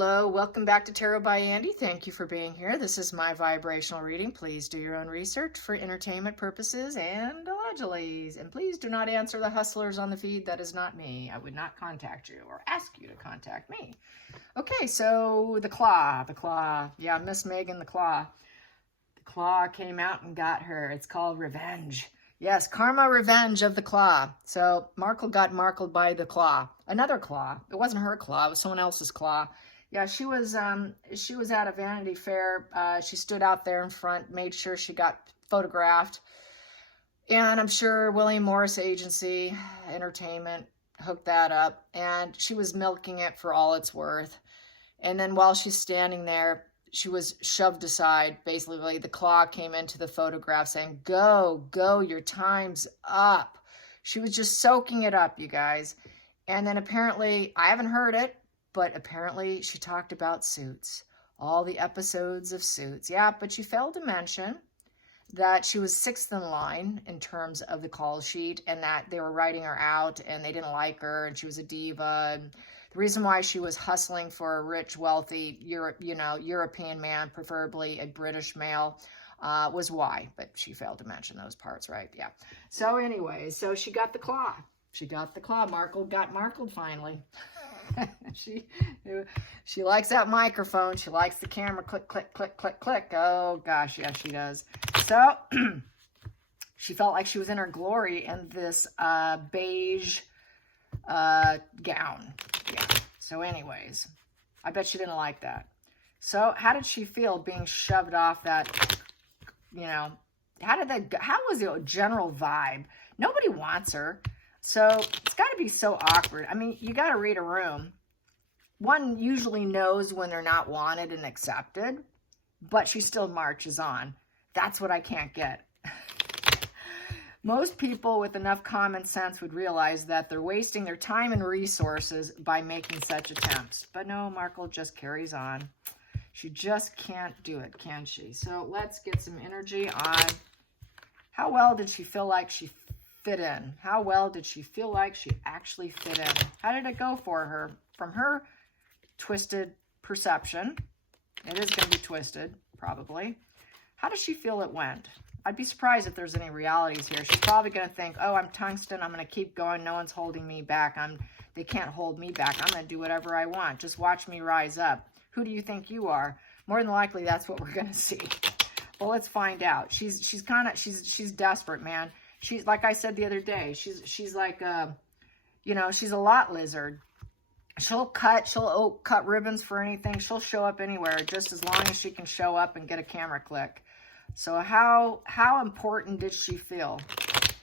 Hello, welcome back to Tarot by Andy. Thank you for being here. This is my vibrational reading. Please do your own research for entertainment purposes and allegedly. And please do not answer the hustlers on the feed. That is not me. I would not contact you or ask you to contact me. Okay, so the claw. Yeah, Miss Megan the Claw. The claw came out and got her. It's called revenge. Yes, karma, revenge of the claw. So Markle got markled by the claw. Another claw. It wasn't her claw. It was someone else's claw. Yeah, she was at a Vanity Fair. She stood out there in front, made sure she got photographed. And I'm sure William Morris Agency Entertainment hooked that up. And she was milking it for all it's worth. And then while she's standing there, she was shoved aside. Basically, the claw came into the photograph saying, go, your time's up. She was just soaking it up, you guys. And then apparently, I haven't heard it, but apparently she talked about Suits. All the episodes of Suits. Yeah, but she failed to mention that she was sixth in line in terms of the call sheet and that they were writing her out and they didn't like her and she was a diva. And the reason why she was hustling for a rich, wealthy, European man, preferably a British male, was why. But she failed to mention those parts, right? Yeah. So anyway, so she got the claw. She got the claw. Markle got markled finally. She likes that microphone. She likes the camera. Click, click, click, click, click. Oh, gosh, yeah, she does. So she felt like she was in her glory in this beige gown. Yeah. So anyways, I bet she didn't like that. So how did she feel being shoved off that, how was the general vibe? Nobody wants her. So it's got to be so awkward. I mean, you got to read a room. One usually knows when they're not wanted and accepted, but she still marches on. That's what I can't get. Most people with enough common sense would realize that they're wasting their time and resources by making such attempts. But no, Markle just carries on. She just can't do it, can she? So let's get some energy on how well did she feel like she fit in? How well did she feel like she actually fit in? How did it go for her? From her twisted perception, it is going to be twisted, probably. How does she feel it went? I'd be surprised if there's any realities here. She's probably going to think, oh, I'm tungsten. I'm going to keep going. No one's holding me back. They can't hold me back. I'm going to do whatever I want. Just watch me rise up. Who do you think you are? More than likely, that's what we're going to see. Well, let's find out. She's desperate, man. She's, like I said the other day, she's like, she's a lot lizard. She'll cut ribbons for anything. She'll show up anywhere just as long as she can show up and get a camera click. So how important did she feel?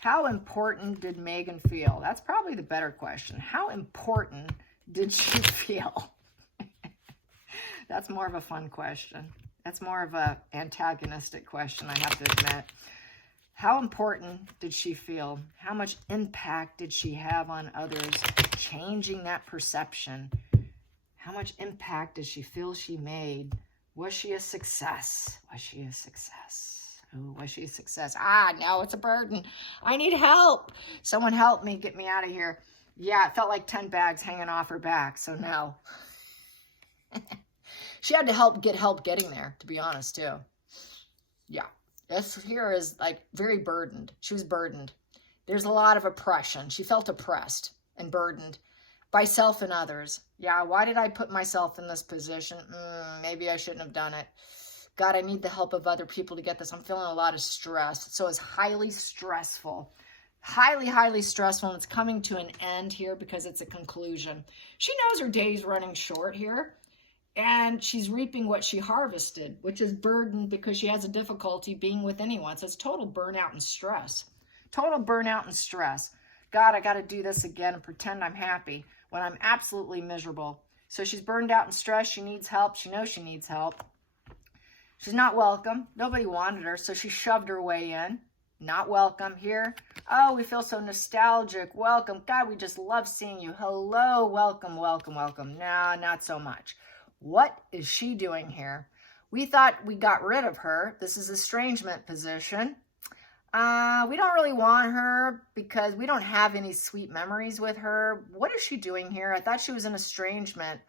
How important did Megan feel? That's probably the better question. How important did she feel? That's more of a fun question. That's more of a antagonistic question, I have to admit. How important did she feel? How much impact did she have on others, changing that perception? How much impact did she feel she made? Was she a success? Was she a success? Oh, was she a success? No, it's a burden. I need help. Someone help me. Get me out of here. Yeah, it felt like 10 bags hanging off her back, so no. She had to get help getting there, to be honest, too. Yeah. This here is like very burdened. She was burdened. There's a lot of oppression. She felt oppressed and burdened by self and others. Yeah, why did I put myself in this position? Maybe I shouldn't have done it. God, I need the help of other people to get this. I'm feeling a lot of stress. So it's highly stressful. Highly, highly stressful. And it's coming to an end here because it's a conclusion. She knows her day's running short here. And she's reaping what she harvested, which is burden because she has a difficulty being with anyone. So it's total burnout and stress. Total burnout and stress. God, I got to do this again and pretend I'm happy when I'm absolutely miserable. So she's burned out and stressed. She needs help. She knows she needs help. She's not welcome. Nobody wanted her, so she shoved her way in. Not welcome here. Oh, we feel so nostalgic. Welcome. God, we just love seeing you. Hello, welcome, welcome, welcome. No, not so much. What is she doing here? We thought we got rid of her. This is estrangement position. We don't really want her because we don't have any sweet memories with her. What is she doing here? I thought she was in estrangement.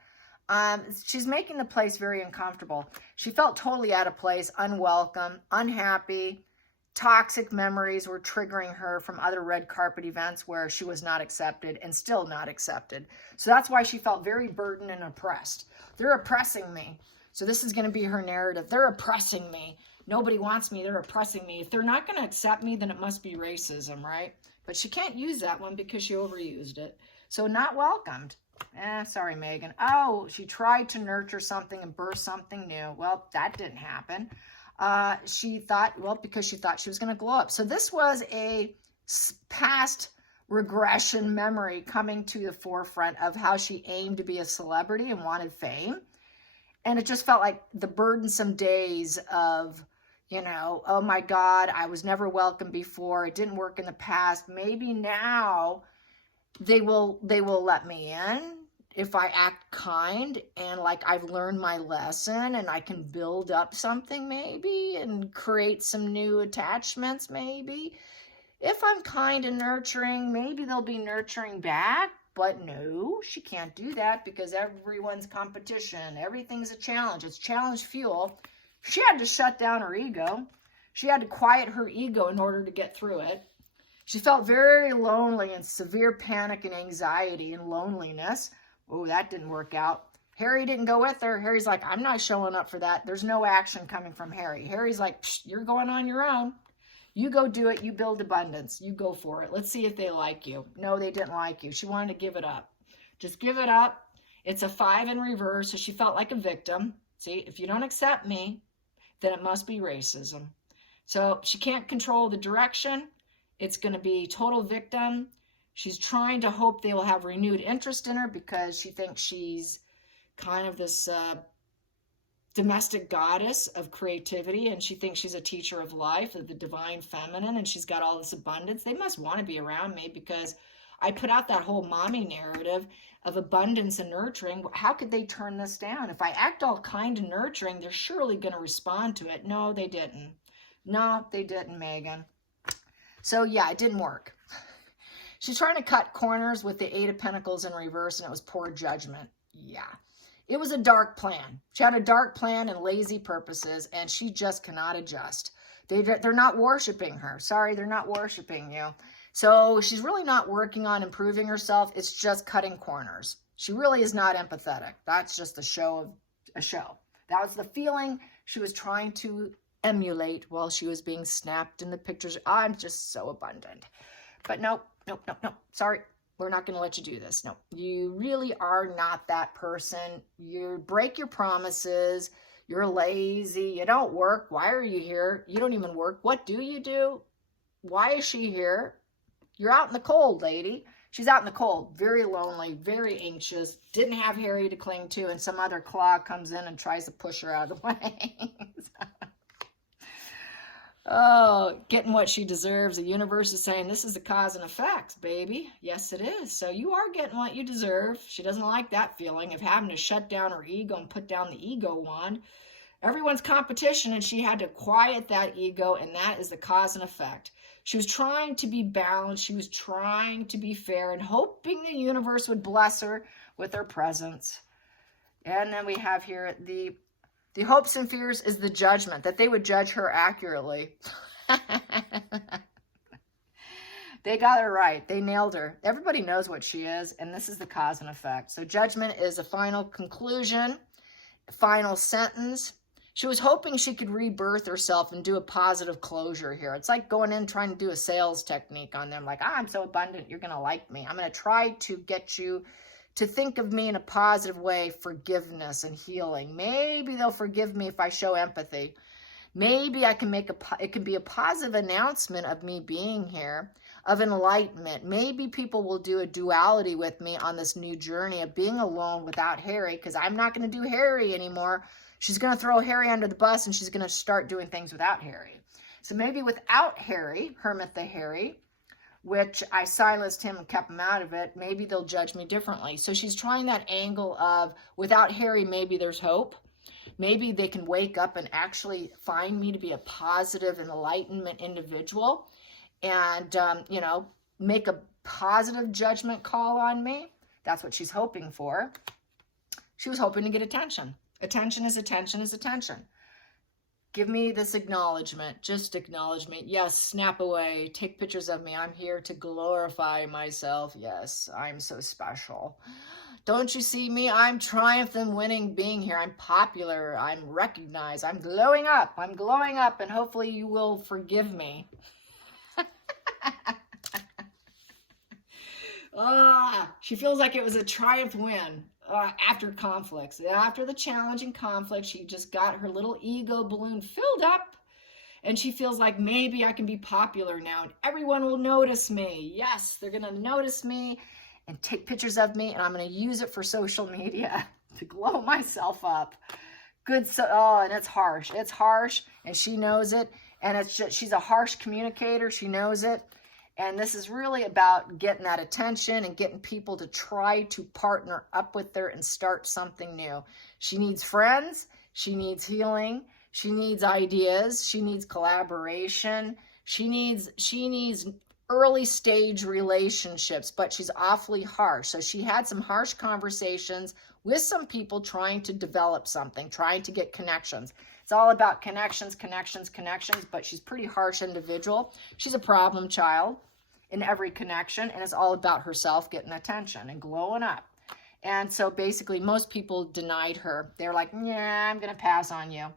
She's making the place very uncomfortable. She felt totally out of place, unwelcome, unhappy. Toxic memories were triggering her from other red carpet events where she was not accepted and still not accepted. So that's why she felt very burdened and oppressed. They're oppressing me. So this is going to be her narrative. They're oppressing me. Nobody wants me. They're oppressing me. If they're not going to accept me, then it must be racism, right? But she can't use that one because she overused it. So not welcomed. Sorry, Megan. Oh, she tried to nurture something and birth something new. Well, that didn't happen. She thought, well, because she thought she was going to glow up. So this was a past regression memory coming to the forefront of how she aimed to be a celebrity and wanted fame. And it just felt like the burdensome days of, you know, oh my God, I was never welcome before. It didn't work in the past. Maybe now they will let me in if I act kind and like I've learned my lesson and I can build up something maybe and create some new attachments maybe. If I'm kind and nurturing, maybe they'll be nurturing back. But no, she can't do that because everyone's competition. Everything's a challenge. It's challenge fuel. She had to shut down her ego. She had to quiet her ego in order to get through it. She felt very lonely and severe panic and anxiety and loneliness. Oh, that didn't work out. Harry didn't go with her. Harry's like, I'm not showing up for that. There's no action coming from Harry. Harry's like, you're going on your own. You go do it. You build abundance. You go for it. Let's see if they like you. No, they didn't like you. She wanted to give it up. Just give it up. It's a 5 in reverse, so she felt like a victim. See, if you don't accept me, then it must be racism. So she can't control the direction. It's going to be total victim. She's trying to hope they will have renewed interest in her because she thinks she's kind of this domestic goddess of creativity, and she thinks she's a teacher of life, of the divine feminine, and she's got all this abundance. They must want to be around me because I put out that whole mommy narrative of abundance and nurturing. How could they turn this down? If I act all kind and nurturing, they're surely going to respond to it. No, they didn't. No, they didn't, Megan. So yeah, it didn't work. She's trying to cut corners with the 8 of Pentacles in reverse, and it was poor judgment. Yeah. It was a dark plan. She had a dark plan and lazy purposes, and she just cannot adjust. They're not worshiping her. Sorry, they're not worshiping you. So she's really not working on improving herself. It's just cutting corners. She really is not empathetic. That's just a show. That was the feeling she was trying to emulate while she was being snapped in the pictures. I'm just so abundant. But nope. Sorry. We're not going to let you do this. No, you really are not that person. You break your promises. You're lazy. You don't work. Why are you here? You don't even work. What do you do? Why is she here? You're out in the cold, lady. She's out in the cold. Very lonely, very anxious. Didn't have Harry to cling to, and some other claw comes in and tries to push her out of the way. Oh, getting what she deserves. The universe is saying this is the cause and effect, baby. Yes, it is. So you are getting what you deserve. She doesn't like that feeling of having to shut down her ego and put down the ego wand. Everyone's competition, and she had to quiet that ego, and that is the cause and effect. She was trying to be balanced. She was trying to be fair and hoping the universe would bless her with her presence. And then we have here the hopes and fears is the judgment, that they would judge her accurately. They got her right. They nailed her. Everybody knows what she is, and this is the cause and effect. So judgment is a final conclusion, final sentence. She was hoping she could rebirth herself and do a positive closure here. It's like going in trying to do a sales technique on them. Like, I'm so abundant, you're going to like me. I'm going to try to get you to think of me in a positive way, forgiveness and healing. Maybe they'll forgive me if I show empathy. Maybe I can it can be a positive announcement of me being here, of enlightenment. Maybe people will do a duality with me on this new journey of being alone without Harry, because I'm not going to do Harry anymore. She's going to throw Harry under the bus, and she's going to start doing things without Harry. So maybe without Harry, Hermit the Harry, which I silenced him and kept him out of it, maybe they'll judge me differently. So she's trying that angle of, without Harry, maybe there's hope. Maybe they can wake up and actually find me to be a positive enlightenment individual and, make a positive judgment call on me. That's what she's hoping for. She was hoping to get attention. Attention is attention is attention. Give me this acknowledgement, just acknowledgement. Yes, snap away, take pictures of me. I'm here to glorify myself. Yes, I'm so special. Don't you see me? I'm triumphant, winning, being here. I'm popular. I'm recognized. I'm glowing up. I'm glowing up, and hopefully you will forgive me. She feels like it was a triumph win after conflicts. After the challenging conflict, she just got her little ego balloon filled up, and she feels like maybe I can be popular now, and everyone will notice me. Yes, they're going to notice me and take pictures of me, and I'm going to use it for social media to glow myself up. Good. And it's harsh. It's harsh, and she knows it, and it's just, she's a harsh communicator. She knows it. And this is really about getting that attention and getting people to try to partner up with her and start something new. She needs friends. She needs healing. She needs ideas. She needs collaboration. She needs early stage relationships, but she's awfully harsh. So she had some harsh conversations with some people trying to develop something, trying to get connections. It's all about connections, connections, connections, but she's a pretty harsh individual. She's a problem child in every connection, and it's all about herself getting attention and glowing up. And so basically most people denied her. They're like, yeah, I'm going to pass on you.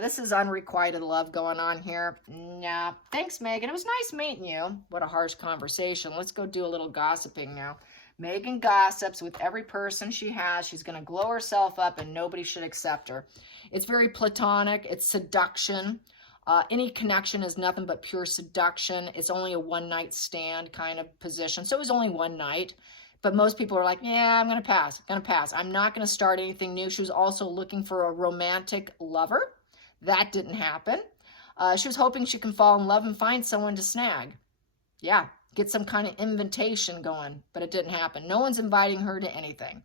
This is unrequited love going on here. Nah, thanks, Megan. It was nice meeting you. What a harsh conversation. Let's go do a little gossiping now. Megan gossips with every person she has. She's going to glow herself up, and nobody should accept her. It's very platonic. It's seduction. Any connection is nothing but pure seduction. It's only a one-night stand kind of position. So it was only one night. But most people are like, yeah, I'm going to pass. I'm not going to start anything new. She was also looking for a romantic lover. That didn't happen. She was hoping she can fall in love and find someone to snag. Yeah, get some kind of invitation going, but it didn't happen. No one's inviting her to anything.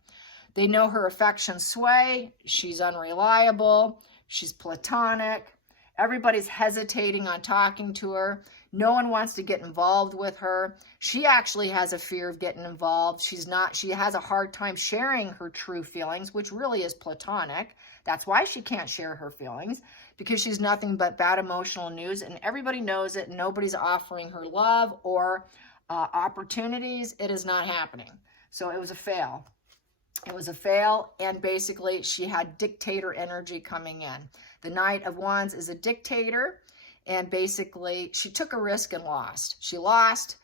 They know her affections sway. She's unreliable. She's platonic. Everybody's hesitating on talking to her. No one wants to get involved with her. She actually has a fear of getting involved. She has a hard time sharing her true feelings, which really is platonic. That's why she can't share her feelings, because she's nothing but bad emotional news, and everybody knows it. Nobody's offering her love or opportunities. It is not happening. So it was a fail. It was a fail, and basically she had dictator energy coming in. The Knight of Wands is a dictator, and basically she took a risk and lost. She lost.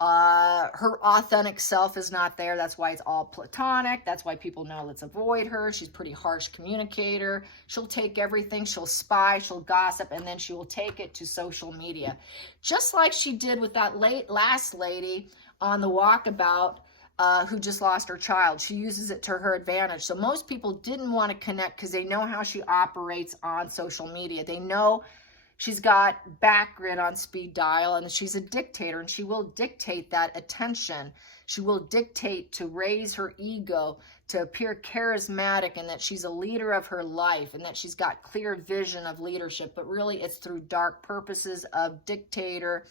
Her authentic self is not there. That's why it's all platonic. That's why people know let's avoid her. She's a pretty harsh communicator. She'll take everything. She'll spy. She'll gossip, and then she will take it to social media. Just like she did with that last lady on the walkabout, who just lost her child. She uses it to her advantage. So most people didn't want to connect because they know how she operates on social media. They know she's got back grid on speed dial, and she's a dictator, and she will dictate that attention. She will dictate to raise her ego, to appear charismatic, and that she's a leader of her life, and that she's got clear vision of leadership. But really it's through dark purposes of dictator,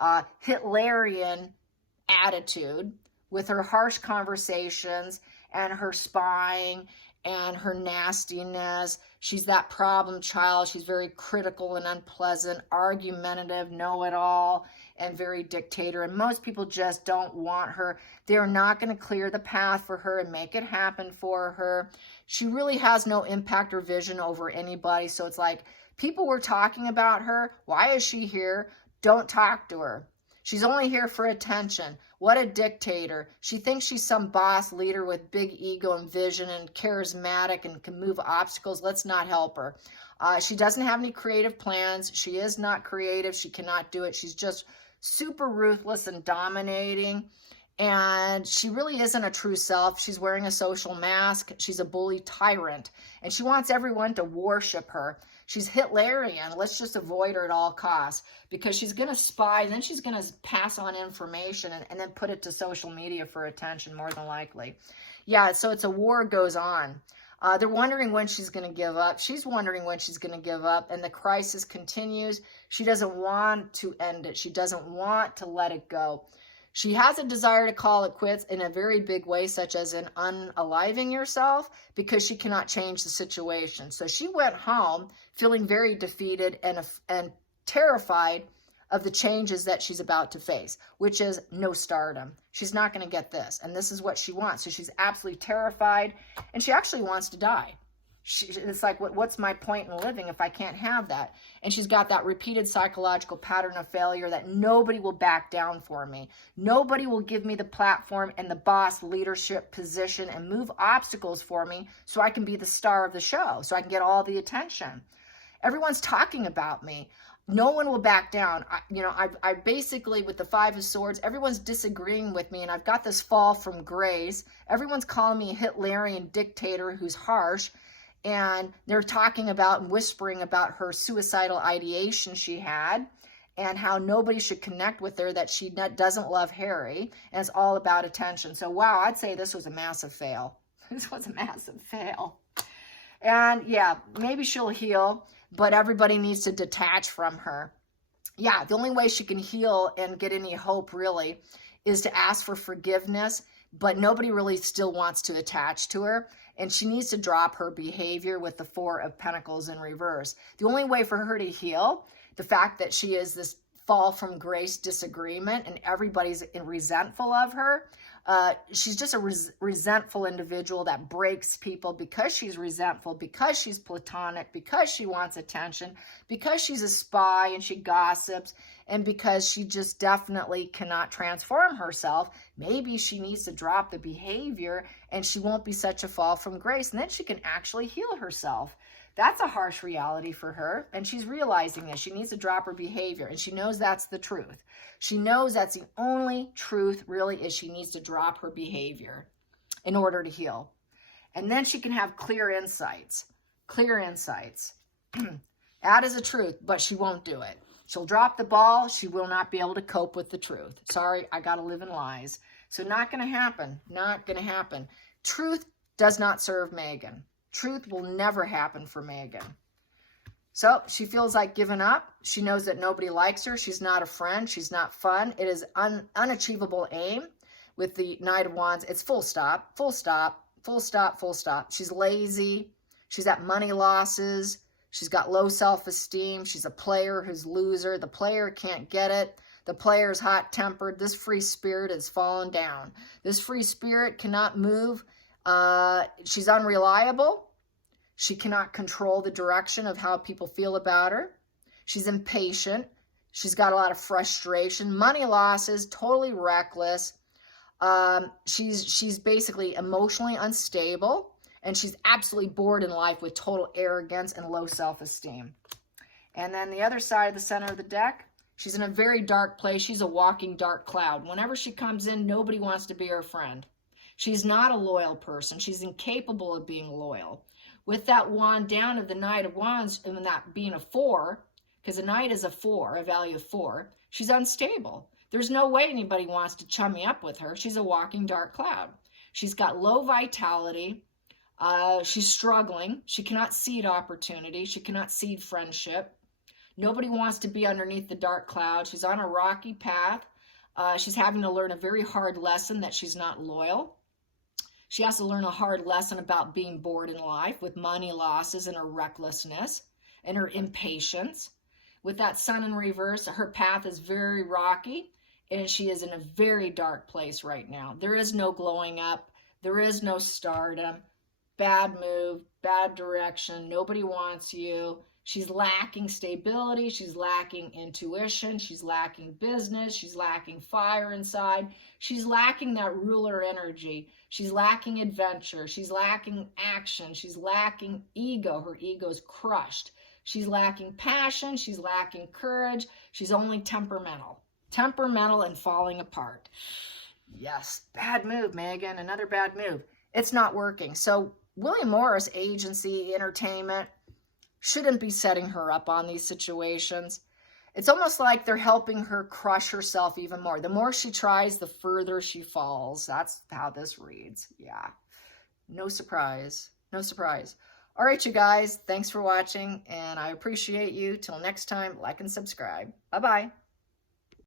Hitlerian attitude, with her harsh conversations and her spying and her nastiness. She's that problem child. She's very critical and unpleasant, argumentative, know-it-all, and very dictator. And most people just don't want her. They're not going to clear the path for her and make it happen for her. She really has no impact or vision over anybody. So it's like, people were talking about her. Why is she here? Don't talk to her. She's only here for attention. What a dictator. She thinks she's some boss leader with big ego and vision and charismatic and can move obstacles. Let's not help her. She doesn't have any creative plans. She is not creative. She cannot do it. She's just super ruthless and dominating. And she really isn't a true self. She's wearing a social mask. She's a bully tyrant. And she wants everyone to worship her. She's Hitlerian. Let's just avoid her at all costs, because she's going to spy, and then she's going to pass on information and then put it to social media for attention, more than likely. Yeah, so it's a war goes on. They're wondering when she's going to give up. She's wondering when she's going to give up, and the crisis continues. She doesn't want to end it. She doesn't want to let it go. She has a desire to call it quits in a very big way, such as in unaliving yourself, because she cannot change the situation. So she went home feeling very defeated and terrified of the changes that she's about to face, which is no stardom. She's not going to get this. And this is what she wants. So she's absolutely terrified, and she actually wants to die. It's like, what's my point in living if I can't have that? And she's got that repeated psychological pattern of failure that nobody will back down for me. Nobody will give me the platform and the boss leadership position and move obstacles for me so I can be the star of the show, so I can get all the attention. Everyone's talking about me. No one will back down. I basically, with the Five of Swords, everyone's disagreeing with me, and I've got this fall from grace. Everyone's calling me a Hitlerian dictator who's harsh. And they're talking about and whispering about her suicidal ideation she had and how nobody should connect with her, that she doesn't love Harry, and it's all about attention. So, wow, I'd say this was a massive fail. This was a massive fail. And, yeah, maybe she'll heal, but everybody needs to detach from her. Yeah, the only way she can heal and get any hope, really, is to ask for forgiveness, but nobody really still wants to attach to her. And she needs to drop her behavior with the Four of Pentacles in reverse. The only way for her to heal, the fact that she is this fall from grace disagreement and everybody's resentful of her, she's just a resentful individual that breaks people because she's resentful, because she's platonic, because she wants attention, because she's a spy and she gossips, and because she just definitely cannot transform herself. Maybe she needs to drop the behavior and she won't be such a fall from grace, and then she can actually heal herself. That's a harsh reality for her, and she's realizing this. She needs to drop her behavior, and she knows that's the truth. She knows that's the only truth, really, is she needs to drop her behavior in order to heal. And then she can have clear insights. Clear insights. That is a truth, but she won't do it. She'll drop the ball. She will not be able to cope with the truth. Sorry, I got to live in lies. So not going to happen. Not going to happen. Truth does not serve Megan. Truth will never happen for Megan. So she feels like giving up. She knows that nobody likes her. She's not a friend. She's not fun. It is unachievable aim with the Knight of Wands. It's full stop, full stop, full stop, full stop. She's lazy. She's at money losses. She's got low self-esteem. She's a player who's loser. The player can't get it. The player's hot-tempered. This free spirit is fallen down. This free spirit cannot move. She's unreliable. She cannot control the direction of how people feel about her. She's impatient. She's got a lot of frustration, money losses, totally reckless. She's basically emotionally unstable, and she's absolutely bored in life with total arrogance and low self-esteem. And then the other side of the center of the deck, she's in a very dark place. She's a walking dark cloud. Whenever she comes in, nobody wants to be her friend. She's not a loyal person. She's incapable of being loyal. With that wand down of the Knight of Wands, and that being a 4, because a Knight is a 4, a value of 4, she's unstable. There's no way anybody wants to chummy up with her. She's a walking dark cloud. She's got low vitality. She's struggling. She cannot seed opportunity. She cannot seed friendship. Nobody wants to be underneath the dark cloud. She's on a rocky path. She's having to learn a very hard lesson that she's not loyal. She has to learn a hard lesson about being bored in life with money losses and her recklessness and her impatience. With that sun in reverse, her path is very rocky, and she is in a very dark place right now. There is no glowing up. There is no stardom. Bad move, bad direction. Nobody wants you. She's lacking stability. She's lacking intuition. She's lacking business. She's lacking fire inside. She's lacking that ruler energy. She's lacking adventure. She's lacking action. She's lacking ego. Her ego's crushed. She's lacking passion. She's lacking courage. She's only temperamental. Temperamental and falling apart. Yes, bad move, Megan. Another bad move. It's not working. So William Morris Agency Entertainment shouldn't be setting her up on these situations. It's almost like they're helping her crush herself even more. The more she tries, the further she falls. That's how this reads. Yeah. No surprise. No surprise. All right, you guys. Thanks for watching, and I appreciate you. Till next time, like and subscribe. Bye-bye.